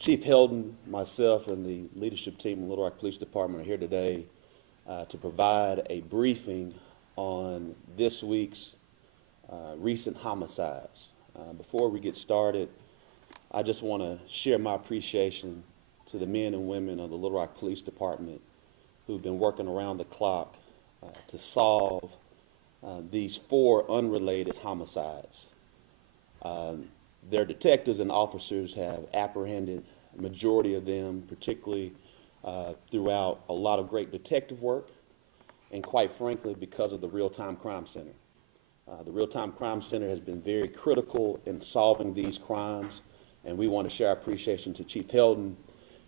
Chief Heldon, myself, and the leadership team in Little Rock Police Department are here today to provide a briefing on this week's recent homicides. Before we get started, I just want to share my appreciation to the men and women of the Little Rock Police Department who've been working around the clock to solve these 4 unrelated homicides. Their detectives and officers have apprehended a majority of them, particularly throughout a lot of great detective work, and quite frankly, because of the Real-Time Crime Center. The Real-Time Crime Center has been very critical in solving these crimes, and we want to share our appreciation to Chief Heldon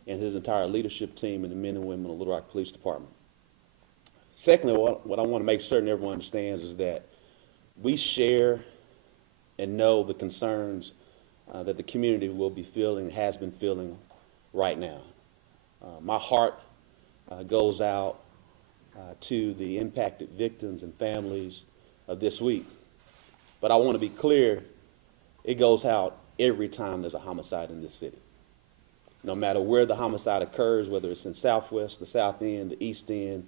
and his entire leadership team and the men and women of the Little Rock Police Department. Secondly, what I want to make certain everyone understands is that we share and know the concerns that the community will be feeling, has been feeling right now. My heart goes out to the impacted victims and families of this week. But I want to be clear, it goes out every time there's a homicide in this city. No matter where the homicide occurs, whether it's in Southwest, the South End, the East End,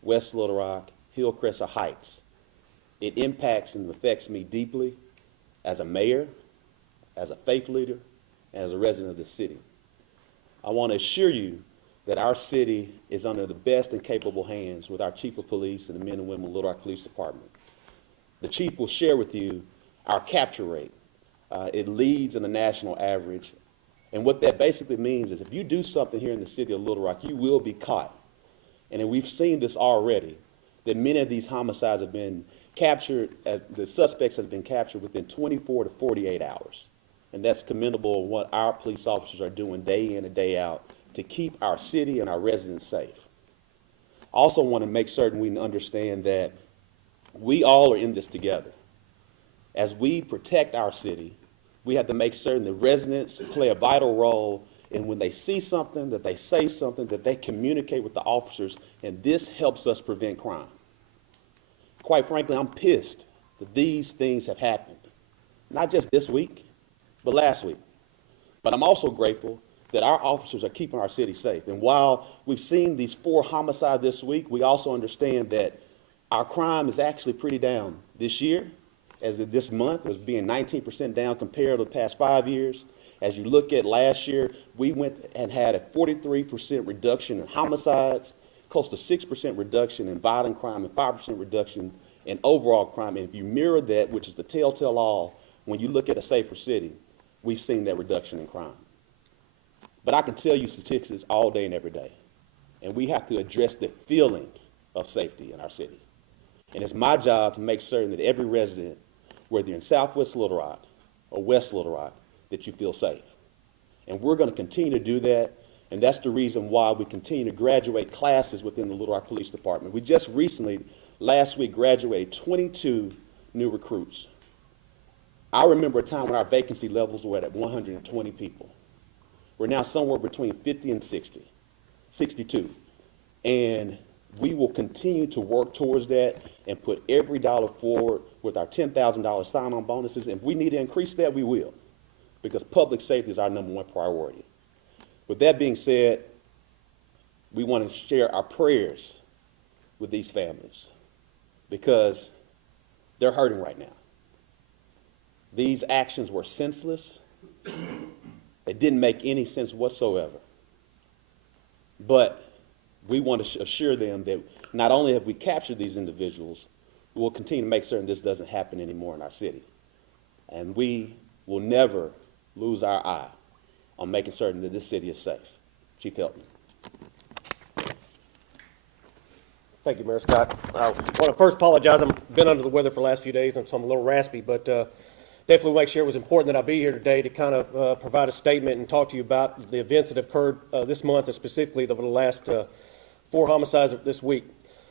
West Little Rock, Hillcrest, or Heights, it impacts and affects me deeply as a mayor, as a faith leader, and as a resident of this city. I want to assure you that our city is under the best and capable hands with our Chief of Police and the men and women of Little Rock Police Department. The Chief will share with you our capture rate. It leads in the national average, and what that basically means is if you do something here in the city of Little Rock, you will be caught. And we've seen this already, that many of these homicides have been captured, the suspects have been captured within 24 to 48 hours. And that's commendable of what our police officers are doing day in and day out to keep our city and our residents safe. I also want to make certain we understand that we all are in this together. As we protect our city, we have to make certain the residents play a vital role in when they see something, that they say something, that they communicate with the officers, and this helps us prevent crime. Quite frankly, I'm pissed that these things have happened, not just this week, but last week. But I'm also grateful that our officers are keeping our city safe. And while we've seen these 4 homicides this week, we also understand that our crime is actually pretty down this year, as of this month, was being 19% down compared to the past 5 years. As you look at last year, we went and had a 43% reduction in homicides, close to 6% reduction in violent crime, and 5% reduction in overall crime. And if you mirror that, which is the telltale all, when you look at a safer city, we've seen that reduction in crime. But I can tell you statistics all day and every day. And we have to address the feeling of safety in our city. And it's my job to make certain that every resident, whether you're in Southwest Little Rock or West Little Rock, that you feel safe. And we're going to continue to do that, and that's the reason why we continue to graduate classes within the Little Rock Police Department. We just recently, last week, graduated 22 new recruits. I remember a time when our vacancy levels were at 120 people. We're now somewhere between 50 and 60, 62. And we will continue to work towards that and put every dollar forward with our $10,000 sign-on bonuses. And if we need to increase that, we will, because public safety is our #1 priority. With that being said, we want to share our prayers with these families because they're hurting right now. These actions were senseless. They didn't make any sense whatsoever. But we want to assure them that not only have we captured these individuals, we will continue to make certain this doesn't happen anymore in our city. And we will never lose our eye on making certain that this city is safe. Chief Heldon. Thank you, Mayor Scott. I want to first apologize. I've been under the weather for the last few days, and so I'm a little raspy, but definitely make sure it was important that I be here today to kind of provide a statement and talk to you about the events that have occurred this month, and specifically over the last 4 homicides of this week.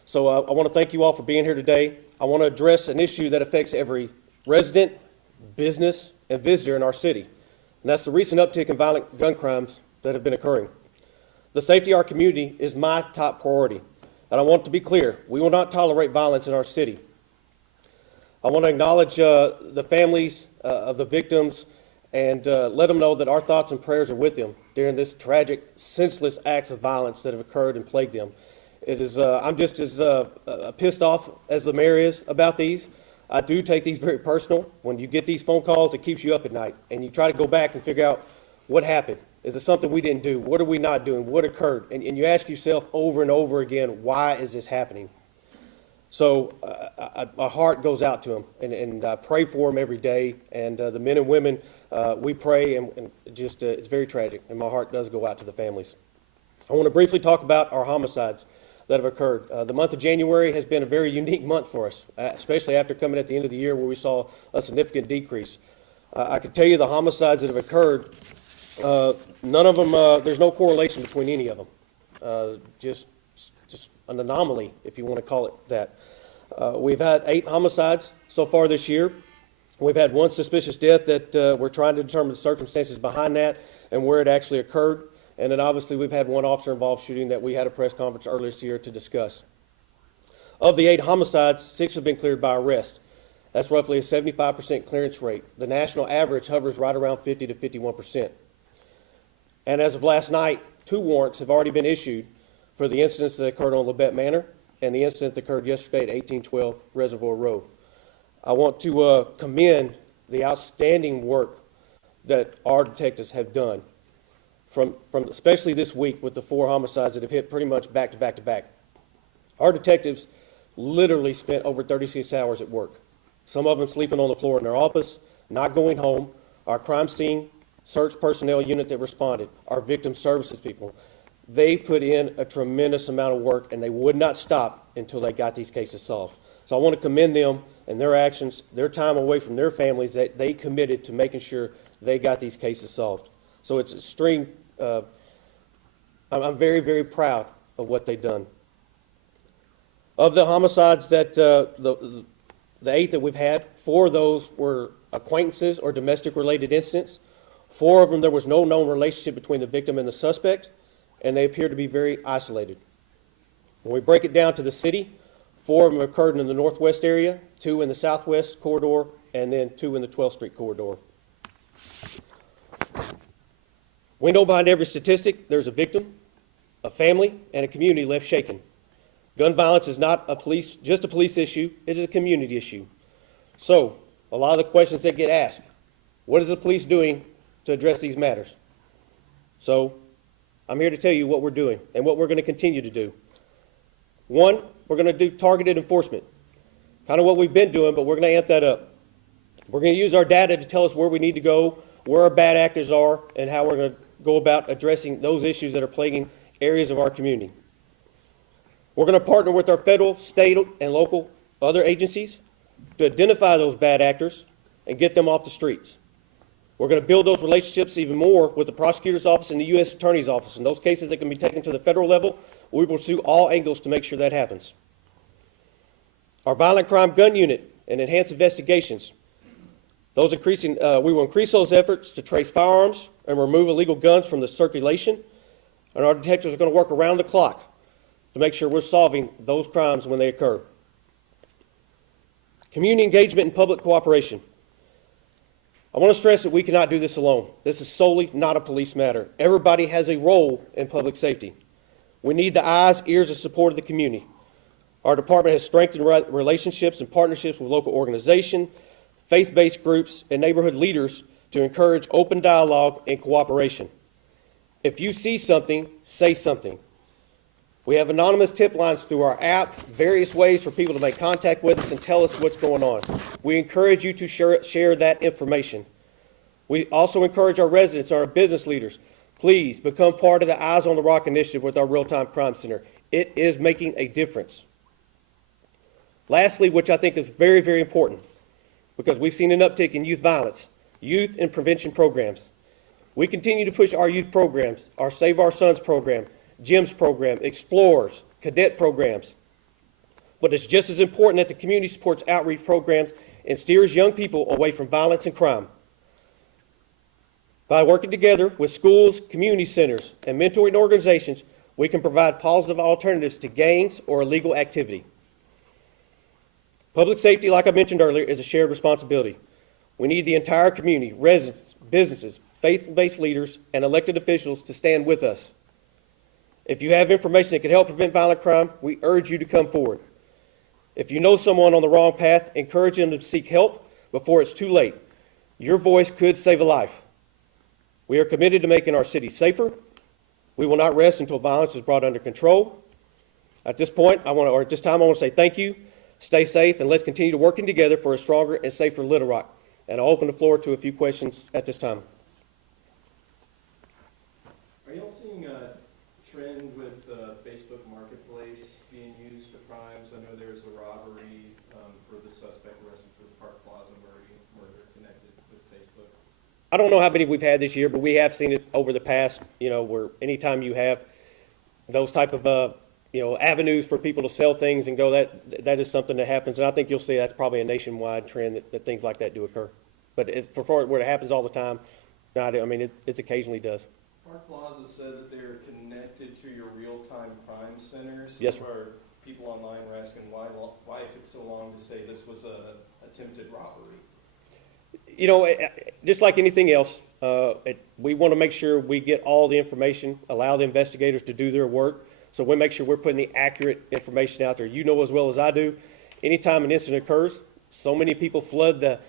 So I want to thank you all for being here today. I want to address an issue that affects every resident, business, and visitor in our city, and that's the recent uptick in violent gun crimes that have been occurring. The safety of our community is my top priority, and I want to be clear, we will not tolerate violence in our city. I want to acknowledge the families of the victims and let them know that our thoughts and prayers are with them during this tragic, senseless acts of violence that have occurred and plagued them. It is, I'm just as pissed off as the mayor is about these. I do take these very personal. When you get these phone calls, it keeps you up at night, and you try to go back and figure out what happened. Is it something we didn't do? What are we not doing? What occurred? And you ask yourself over and over again, why is this happening? So my heart goes out to them, and I pray for them every day. And the men and women, we pray, and just it's very tragic, and my heart does go out to the families. I want to briefly talk about our homicides that have occurred. The month of January has been a very unique month for us, especially after coming at the end of the year where we saw a significant decrease. I can tell you the homicides that have occurred, none of them, there's no correlation between any of them. Just an anomaly, if you want to call it that. We've had 8 homicides so far this year. We've had 1 suspicious death that we're trying to determine the circumstances behind that and where it actually occurred. And then obviously we've had 1 officer-involved shooting that we had a press conference earlier this year to discuss. Of the 8 homicides, 6 have been cleared by arrest. That's roughly a 75% clearance rate. The national average hovers right around 50 to 51%. And as of last night, 2 warrants have already been issued for the incidents that occurred on Labette Manor and the incident that occurred yesterday at 1812 Reservoir Road. I want to commend the outstanding work that our detectives have done, from especially this week with the 4 homicides that have hit pretty much back to back to back. Our detectives literally spent over 36 hours at work. Some of them sleeping on the floor in their office, not going home. Our crime scene search personnel unit that responded, our victim services people, they put in a tremendous amount of work, and they would not stop until they got these cases solved. So I want to commend them and their actions, their time away from their families, that they committed to making sure they got these cases solved. So it's extreme. I'm very, very proud of what they've done. Of the homicides that the 8 that we've had, 4 of those were acquaintances or domestic-related incidents. 4 of them, there was no known relationship between the victim and the suspect, and they appear to be very isolated. When we break it down to the city, 4 of them occurred in the northwest area, 2 in the southwest corridor, and then 2 in the 12th Street corridor. We know behind every statistic there's a victim, a family, and a community left shaken. Gun violence is not just a police issue, it is a community issue. So, a lot of the questions that get asked, what is the police doing to address these matters? So, I'm here to tell you what we're doing and what we're going to continue to do. 1, we're going to do targeted enforcement, kind of what we've been doing, but we're going to amp that up. We're going to use our data to tell us where we need to go, where our bad actors are, and how we're going to go about addressing those issues that are plaguing areas of our community. We're going to partner with our federal, state, and local other agencies to identify those bad actors and get them off the streets. We're going to build those relationships even more with the prosecutor's office and the U.S. Attorney's office. In those cases that can be taken to the federal level, we will pursue all angles to make sure that happens. Our violent crime gun unit and enhanced investigations, we will increase those efforts to trace firearms and remove illegal guns from the circulation. And our detectives are going to work around the clock to make sure we're solving those crimes when they occur. Community engagement and public cooperation. I want to stress that we cannot do this alone. This is solely not a police matter. Everybody has a role in public safety. We need the eyes, ears, and support of the community. Our department has strengthened relationships and partnerships with local organizations, faith-based groups, and neighborhood leaders to encourage open dialogue and cooperation. If you see something, say something. We have anonymous tip lines through our app, various ways for people to make contact with us and tell us what's going on. We encourage you to share that information. We also encourage our residents and our business leaders, please become part of the Eyes on the Rock initiative with our Real-Time Crime Center. It is making a difference. Lastly, which I think is very, very important, because we've seen an uptick in youth violence, youth and prevention programs. We continue to push our youth programs, our Save Our Sons program, GEMS program, Explorers, cadet programs. But it's just as important that the community supports outreach programs and steers young people away from violence and crime. By working together with schools, community centers, and mentoring organizations, we can provide positive alternatives to gangs or illegal activity. Public safety, like I mentioned earlier, is a shared responsibility. We need the entire community, residents, businesses, faith-based leaders, and elected officials to stand with us. If you have information that can help prevent violent crime, we urge you to come forward. If you know someone on the wrong path, encourage them to seek help before it's too late. Your voice could save a life. We are committed to making our city safer. We will not rest until violence is brought under control. At this time, I want to say thank you, stay safe, and let's continue to working together for a stronger and safer Little Rock. And I'll open the floor to a few questions at this time. Are y'all seeing a trend with Facebook Marketplace being used for crimes? I know there's a robbery for the suspect arrested for the Park Plaza murder connected with Facebook. I don't know how many we've had this year, but we have seen it over the past, where anytime you have those type of, avenues for people to sell things and go, that is something that happens. And I think you'll see that's probably a nationwide trend that things like that do occur. But for where it happens all the time, it occasionally does. Park Plaza said that they're connected to your real-time crime centers. Yes, sir. Where people online were asking why it took so long to say this was a attempted robbery. Just like anything else, we want to make sure we get all the information, allow the investigators to do their work. So we make sure we're putting the accurate information out there. You know as well as I do, anytime an incident occurs, so many people flood the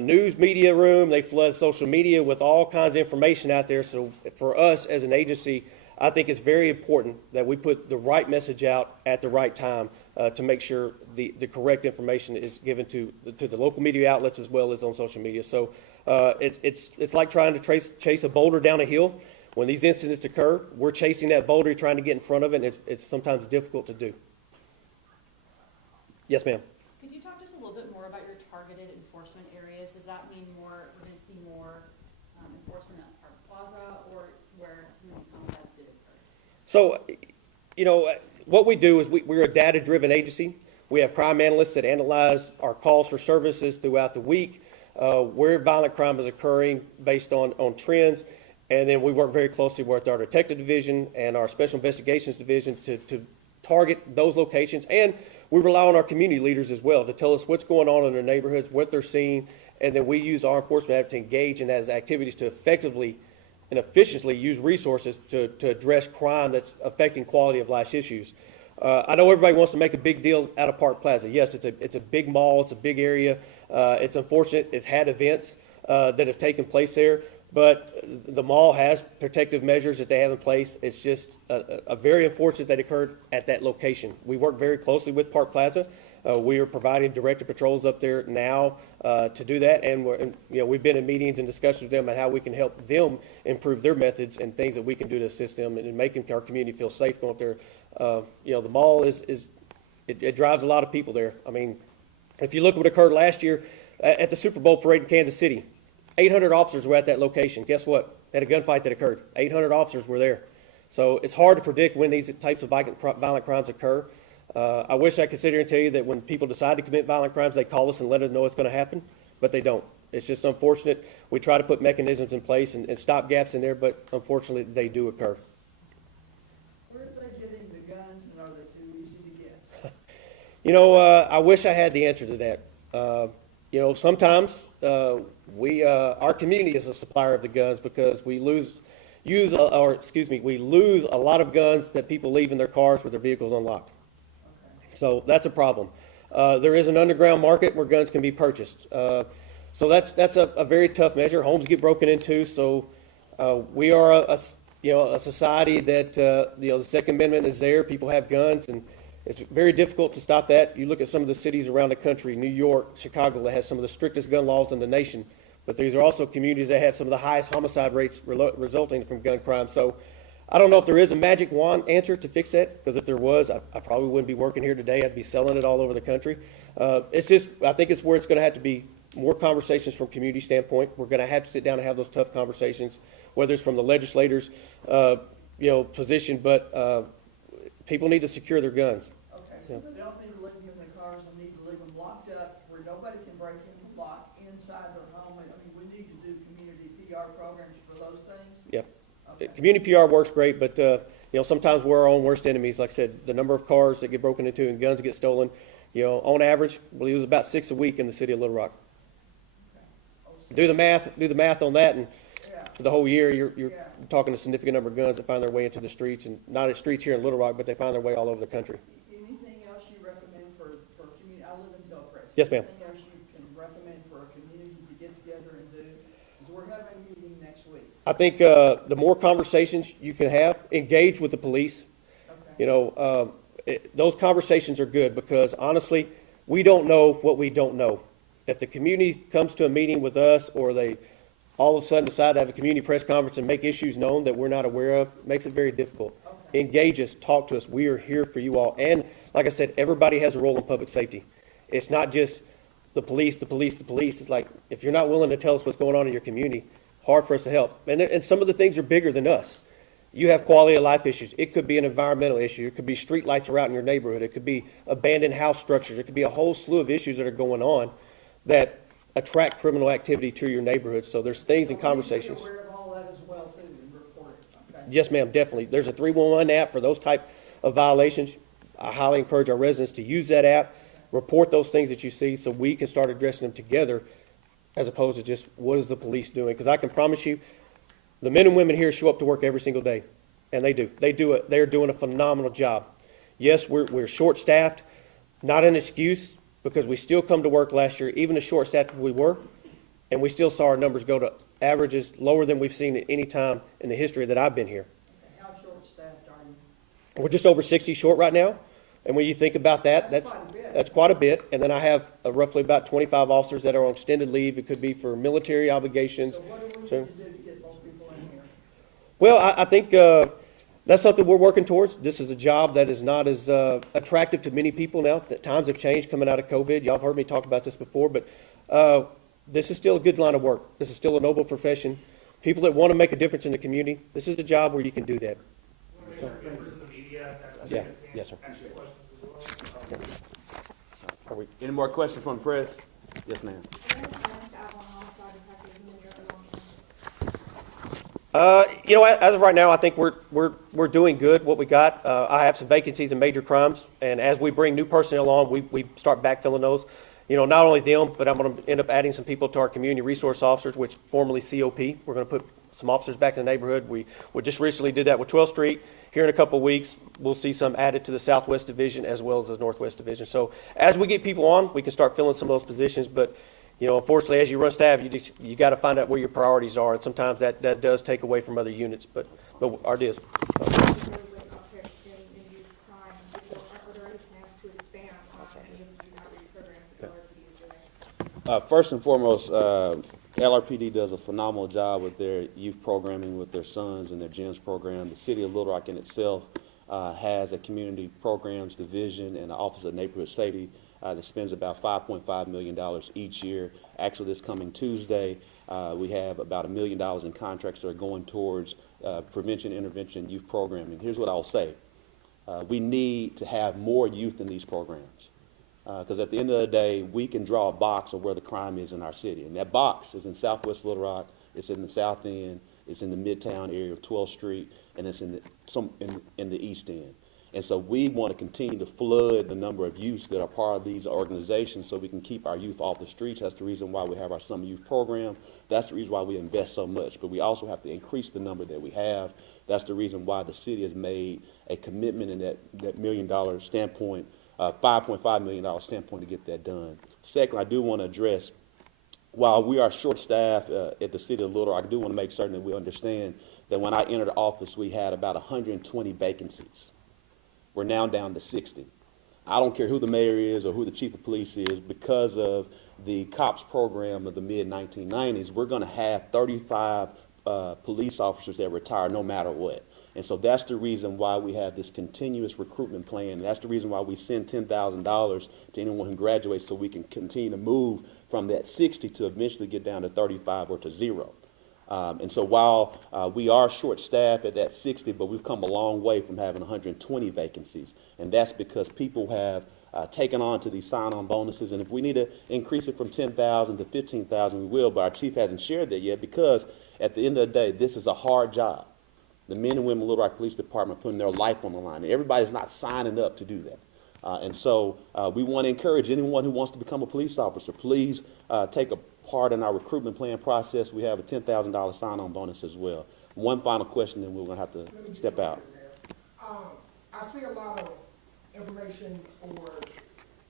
news media room, they flood social media with all kinds of information out there. So for us as an agency, I think it's very important that we put the right message out at the right time to make sure the correct information is given to the local media outlets as well as on social media. So it's like trying to chase a boulder down a hill. When these incidents occur, we're chasing that boulder, trying to get in front of it, and it's sometimes difficult to do. Yes, ma'am. Could you talk just a little bit more about your targeted enforcement areas? Does that mean we're going to see more enforcement at Park Plaza or where some of these homicides did occur? So, what we do is we're a data-driven agency. We have crime analysts that analyze our calls for services throughout the week, where violent crime is occurring based on trends. And then we work very closely with our detective division and our special investigations division to target those locations. And we rely on our community leaders as well to tell us what's going on in their neighborhoods, what they're seeing. And then we use our enforcement to engage in those activities to effectively and efficiently use resources to address crime that's affecting quality of life issues. I know everybody wants to make a big deal out of Park Plaza. Yes, it's a big mall. It's a big area. It's unfortunate. It's had events that have taken place there. But the mall has protective measures that they have in place. It's just a very unfortunate that occurred at that location. We work very closely with Park Plaza. We are providing directed patrols up there now to do that, and we've been in meetings and discussions with them on how we can help them improve their methods and things that we can do to assist them in making our community feel safe going up there. The mall it drives a lot of people there. I mean, if you look at what occurred last year at the Super Bowl parade in Kansas City, 800 officers were at that location. Guess what? They had a gunfight that occurred. 800 officers were there. So it's hard to predict when these types of violent crimes occur. I wish I could sit here and tell you that when people decide to commit violent crimes, they call us and let us know what's going to happen, but they don't. It's just unfortunate. We try to put mechanisms in place and stop gaps in there, but unfortunately they do occur. Where are they getting the guns, and are they too easy to get? I wish I had the answer to that. Sometimes our community is a supplier of the guns because we lose a lot of guns that people leave in their cars with their vehicles unlocked. Okay. So that's a problem. There is an underground market where guns can be purchased. So that's a very tough measure. Homes get broken into. So we are a society that the Second Amendment is there. People have guns, and it's very difficult to stop that. You look at some of the cities around the country, New York, Chicago, that has some of the strictest gun laws in the nation. But these are also communities that have some of the highest homicide rates resulting from gun crime. So I don't know if there is a magic wand answer to fix that, because if there was, I probably wouldn't be working here today. I'd be selling it all over the country. I think it's where it's going to have to be more conversations from community standpoint. We're going to have to sit down and have those tough conversations, whether it's from the legislators' position, but people need to secure their guns. Okay, so they don't need to leave them in the cars, they need to leave them locked up where nobody can break in the lock inside their home. We need to do community PR programs for those things? Yep. Okay. Community PR works great, but sometimes we're our own worst enemies. Like I said, the number of cars that get broken into and guns get stolen, on average, we lose about 6 a week in the city of Little Rock. Okay. do the math on that, and Yeah. for the whole year, you're Yeah. talking a significant number of guns that find their way into the streets, and not at streets here in Little Rock, but they find their way all over the country. Anything else you recommend for community, I live in Hillcrest. Yes, ma'am. Anything else you can recommend for a community to get together and do? Because we're having a meeting next week. I think the more conversations you can have, engage with the police. Okay. You know, those conversations are good because honestly, we don't know what we don't know. If the community comes to a meeting with us or they all of a sudden decide to have a community press conference and make issues known that we're not aware of, it makes it very difficult. Okay. Engage us, talk to us. We are here for you all. And like I said, everybody has a role in public safety. It's not just the police, the police, the police. It's like, if you're not willing to tell us what's going on in your community, hard for us to help. And some of the things are bigger than us. You have quality of life issues. It could be an environmental issue. It could be street lights are out in your neighborhood. It could be abandoned house structures. It could be a whole slew of issues that are going on that attract criminal activity to your neighborhood. So there's things and conversations. So we need to be aware of all that as well too and report it, okay? Yes, ma'am, definitely. There's a 311 app for those type of violations. I highly encourage our residents to use that app, report those things that you see so we can start addressing them together as opposed to just what is the police doing? Because I can promise you, the men and women here show up to work every single day, and they do. They're doing a phenomenal job. Yes, we're short-staffed, not an excuse, because we still come to work last year, even as short-staffed as we were, and we still saw our numbers go to averages lower than we've seen at any time in the history that I've been here. Okay, how short-staffed are you? We're just over 60 short right now, and when you think about that, That's quite a bit. that's quite a bit. And then I have roughly about 25 officers that are on extended leave. It could be for military obligations. So what do we So- need to do to get those people in here? Well, I think that's something we're working towards. This is a job that is not as attractive to many people now. That times have changed coming out of COVID. Y'all have heard me talk about this before, but this is still a good line of work. This is still a noble profession. People that want to make a difference in the community, this is a job where you can do that. Members of the media that Yeah. can Yes, sir. ask questions as well. Are we? Any more questions from the press? Yes, ma'am. You know, as of right now, I think we're doing good, what we got. I have some vacancies in major crimes, and as we bring new personnel on, we start backfilling those. You know, not only them, but I'm going to end up adding some people to our community resource officers, which formerly COP. We're going to put some officers back in the neighborhood. We just recently did that with 12th Street. Here in a couple of weeks, we'll see some added to the Southwest Division as well as the Northwest Division. So as we get people on, we can start filling some of those positions, but you know, unfortunately, as you run staff, you got to find out where your priorities are, and sometimes that does take away from other units, but our deal. First and foremost, LRPD does a phenomenal job with their youth programming with their sons and their GEMS program. The city of Little Rock in itself has a community programs division and an Office of Neighborhood Safety that spends about $5.5 million each year. Actually, this coming Tuesday, we have about $1 million in contracts that are going towards prevention, intervention, youth programming. Here's what I'll say. We need to have more youth in these programs. Because at the end of the day, we can draw a box of where the crime is in our city. And that box is in Southwest Little Rock, it's in the South End, it's in the Midtown area of 12th Street, and it's in the East End. And so we want to continue to flood the number of youths that are part of these organizations so we can keep our youth off the streets. That's the reason why we have our summer youth program. That's the reason why we invest so much. But we also have to increase the number that we have. That's the reason why the city has made a commitment in that $1 million standpoint, $5.5 million standpoint to get that done. Second, I do want to address, while we are short-staffed at the city of Little Rock, I do want to make certain that we understand that when I entered the office, we had about 120 vacancies. We're now down to 60. I don't care who the mayor is or who the chief of police is, because of the COPS program of the mid-1990s, we're going to have 35 police officers that retire no matter what. And so that's the reason why we have this continuous recruitment plan. That's the reason why we send $10,000 to anyone who graduates, so we can continue to move from that 60 to eventually get down to 35 or to 0. And so while we are short-staffed at that 60, but we've come a long way from having 120 vacancies. And that's because people have taken on to these sign-on bonuses. And if we need to increase it from 10,000 to 15,000, we will. But our chief hasn't shared that yet, because at the end of the day, this is a hard job. The men and women of Little Rock Police Department are putting their life on the line. And everybody's not signing up to do that. And so we want to encourage anyone who wants to become a police officer, please take a part in our recruitment plan process, we have a $10,000 sign-on bonus as well. One final question, then we're gonna have to step out. I see a lot of information or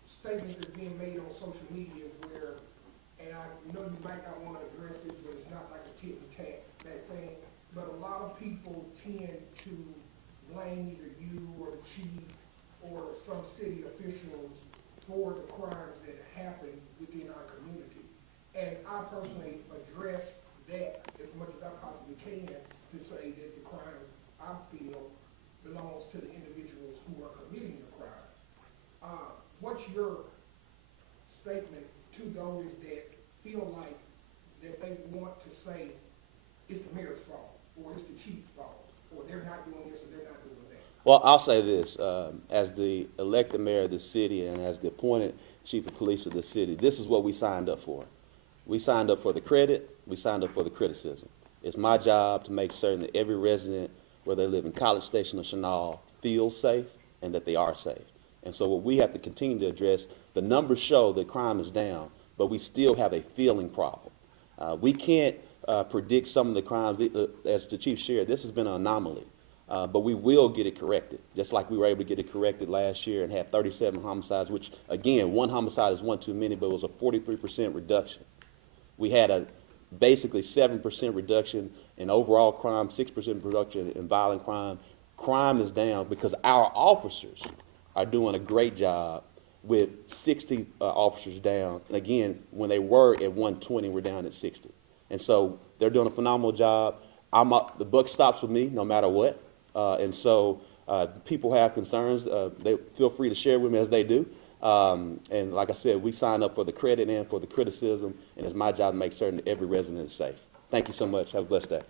statements that's being made on social media where, and I know you might not want to address it, but it's not like a tit and tat, that thing, but a lot of people tend to blame either you or the chief or some city officials for the crimes that happen within our community. And I personally address that as much as I possibly can to say that the crime, I feel, belongs to the individuals who are committing the crime. What's your statement to those that feel like that they want to say it's the mayor's fault, or it's the chief's fault, or they're not doing this or they're not doing that? Well, I'll say this, as the elected mayor of the city and as the appointed chief of police of the city, this is what we signed up for. We signed up for the credit, we signed up for the criticism. It's my job to make certain that every resident, whether they live in College Station or Chenal, feels safe and that they are safe. And so what we have to continue to address, the numbers show that crime is down, but we still have a feeling problem. We can't predict some of the crimes, as the chief shared, this has been an anomaly. But we will get it corrected, just like we were able to get it corrected last year and had 37 homicides, which, again, one homicide is one too many, but it was a 43% reduction. We had a basically 7% reduction in overall crime, 6% reduction in violent crime. Crime is down because our officers are doing a great job with 60 officers down. And again, when they were at 120, we're down at 60. And so they're doing a phenomenal job. The buck stops with me no matter what. And so people have concerns. They feel free to share with me as they do. And like I said, we sign up for the credit and for the criticism, and it's my job to make certain that every resident is safe. Thank you so much. Have a blessed day.